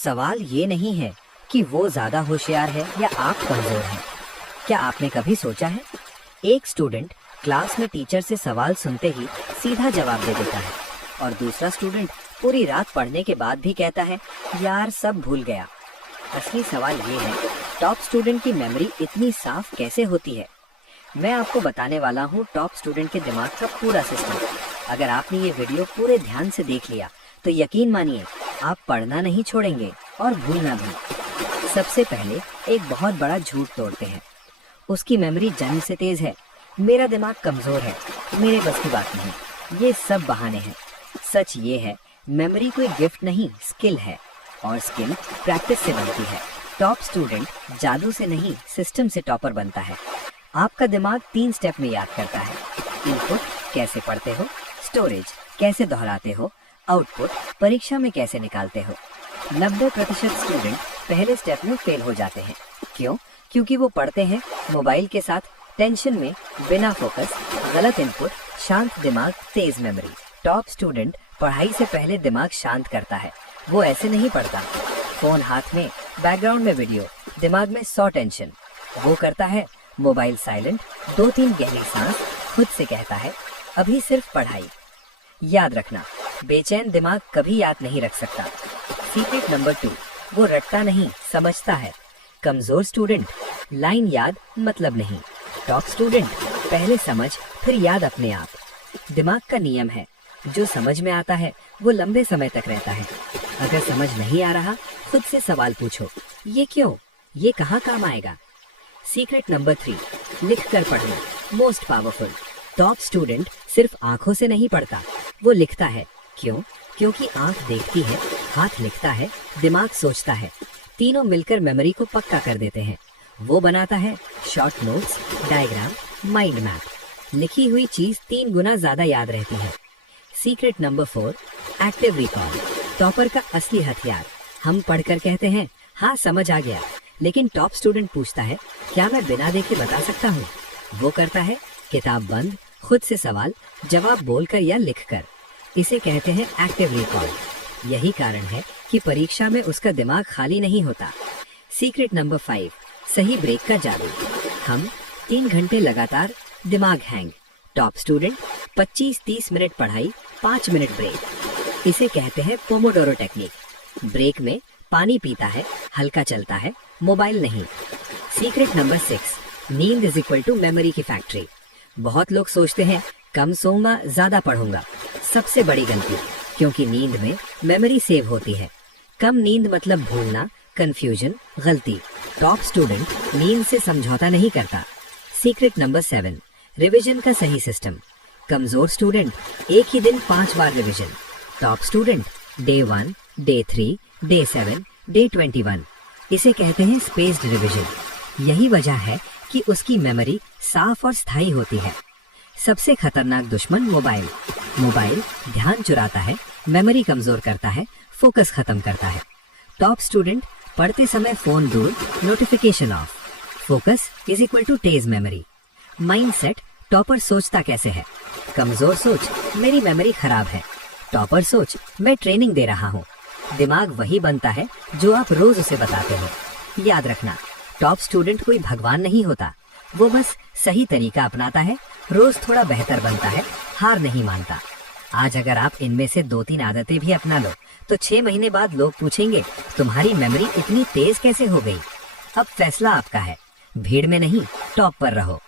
सवाल ये नहीं है कि वो ज्यादा होशियार है या आप कमजोर हैं। क्या आपने कभी सोचा है, एक स्टूडेंट क्लास में टीचर से सवाल सुनते ही सीधा जवाब दे देता है और दूसरा स्टूडेंट पूरी रात पढ़ने के बाद भी कहता है यार सब भूल गया। असली सवाल ये है, टॉप स्टूडेंट की मेमोरी इतनी साफ कैसे होती है। मैं आपको बताने वाला हूँ टॉप स्टूडेंट के दिमाग का पूरा सिस्टम। अगर आपने ये वीडियो पूरे ध्यान से देख लिया तो यकीन मानिए आप पढ़ना नहीं छोड़ेंगे और भूलना भी। सबसे पहले एक बहुत बड़ा झूठ तोड़ते हैं, उसकी मेमोरी जन्म से तेज है, मेरा दिमाग कमजोर है, मेरे बस की बात नहीं। ये सब बहाने हैं। सच ये है, मेमोरी कोई गिफ्ट नहीं स्किल है और स्किल प्रैक्टिस से बनती है। टॉप स्टूडेंट जादू से नहीं सिस्टम से टॉपर बनता है। आपका दिमाग 3 स्टेप में याद करता है। इनपुट कैसे पढ़ते हो, स्टोरेज कैसे दोहराते हो, आउटपुट परीक्षा में कैसे निकालते हो। 90% स्टूडेंट पहले स्टेप में फेल हो जाते हैं। क्यों? क्योंकि वो पढ़ते हैं मोबाइल के साथ, टेंशन में, बिना फोकस, गलत इनपुट, शांत दिमाग, तेज मेमोरी। टॉप स्टूडेंट पढ़ाई से पहले दिमाग शांत करता है। वो ऐसे नहीं पढ़ता, फोन हाथ में, बैकग्राउंड में वीडियो, दिमाग में 100 टेंशन। वो करता है मोबाइल साइलेंट, 2-3 गहरी सांस, खुद से कहता है अभी सिर्फ पढ़ाई। याद रखना, बेचैन दिमाग कभी याद नहीं रख सकता। सीक्रेट नंबर 2, वो रटता नहीं समझता है। कमजोर स्टूडेंट लाइन याद मतलब नहीं, टॉप स्टूडेंट पहले समझ फिर याद अपने आप। दिमाग का नियम है, जो समझ में आता है वो लंबे समय तक रहता है। अगर समझ नहीं आ रहा खुद से सवाल पूछो, ये क्यों, ये कहाँ काम आएगा। सीक्रेट नंबर 3, लिख कर पढ़ना मोस्ट पावरफुल। टॉप स्टूडेंट सिर्फ आंखों से नहीं पढ़ता, वो लिखता है। क्यों? क्योंकि आंख देखती है, हाथ लिखता है, दिमाग सोचता है। तीनों मिलकर मेमोरी को पक्का कर देते हैं। वो बनाता है short notes, diagram, mind map. लिखी हुई चीज 3 गुना ज्यादा याद रहती है। Secret number 4, active recall. Topper का असली हथियार। हम पढ़कर कहते हैं हाँ समझ आ गया, लेकिन टॉप स्टूडेंट पूछता है क्या मैं बिना देखे बता सकता हूँ। वो करता है किताब बंद, खुद से सवाल जवाब बोलकर या लिखकर। इसे कहते हैं एक्टिव रिकॉल। यही कारण है कि परीक्षा में उसका दिमाग खाली नहीं होता। सीक्रेट नंबर 5, सही ब्रेक का जादू। हम 3 घंटे लगातार, दिमाग हैंग। टॉप स्टूडेंट 25-30 मिनट पढ़ाई, 5 मिनट ब्रेक। इसे कहते हैं पोमोडोरो टेक्निक। ब्रेक में पानी पीता है, हल्का चलता है, मोबाइल नहीं। सीक्रेट नंबर 6, नींद इज इक्वल टू मेमोरी की फैक्ट्री। बहुत लोग सोचते हैं कम सोऊंगा ज्यादा पढ़ूंगा। सबसे बड़ी गलती, क्योंकि नींद में मेमोरी सेव होती है। कम नींद मतलब भूलना, कंफ्यूजन, गलती। टॉप स्टूडेंट नींद से समझौता नहीं करता। सीक्रेट नंबर 7, रिवीजन का सही सिस्टम। कमजोर स्टूडेंट एक ही दिन 5 बार revision. Top student day 1, day 3, day 7, day 21। इसे कहते हैं स्पेस्ड रिवीजन। यही वजह है कि उसकी मेमोरी साफ और स्थायी होती है। सबसे खतरनाक दुश्मन मोबाइल। मोबाइल ध्यान चुराता है, मेमोरी कमजोर करता है, फोकस खत्म करता है। टॉप स्टूडेंट पढ़ते समय फोन दूर, notification off. Focus is equal to तेज मेमोरी। माइंडसेट, टॉपर सोचता कैसे है। कमजोर सोच मेरी मेमोरी खराब है, टॉपर सोच मैं ट्रेनिंग दे रहा हूँ। दिमाग वही बनता है जो आप रोज उसे बताते हो। याद रखना, टॉप स्टूडेंट कोई भगवान नहीं होता, वो बस सही तरीका अपनाता है, रोज थोड़ा बेहतर बनता है, हार नहीं मानता। आज अगर आप इनमें से 2-3 आदतें भी अपना लो तो 6 महीने बाद लोग पूछेंगे तुम्हारी मेमोरी इतनी तेज कैसे हो गई। अब फैसला आपका है, भीड़ में नहीं टॉप पर रहो।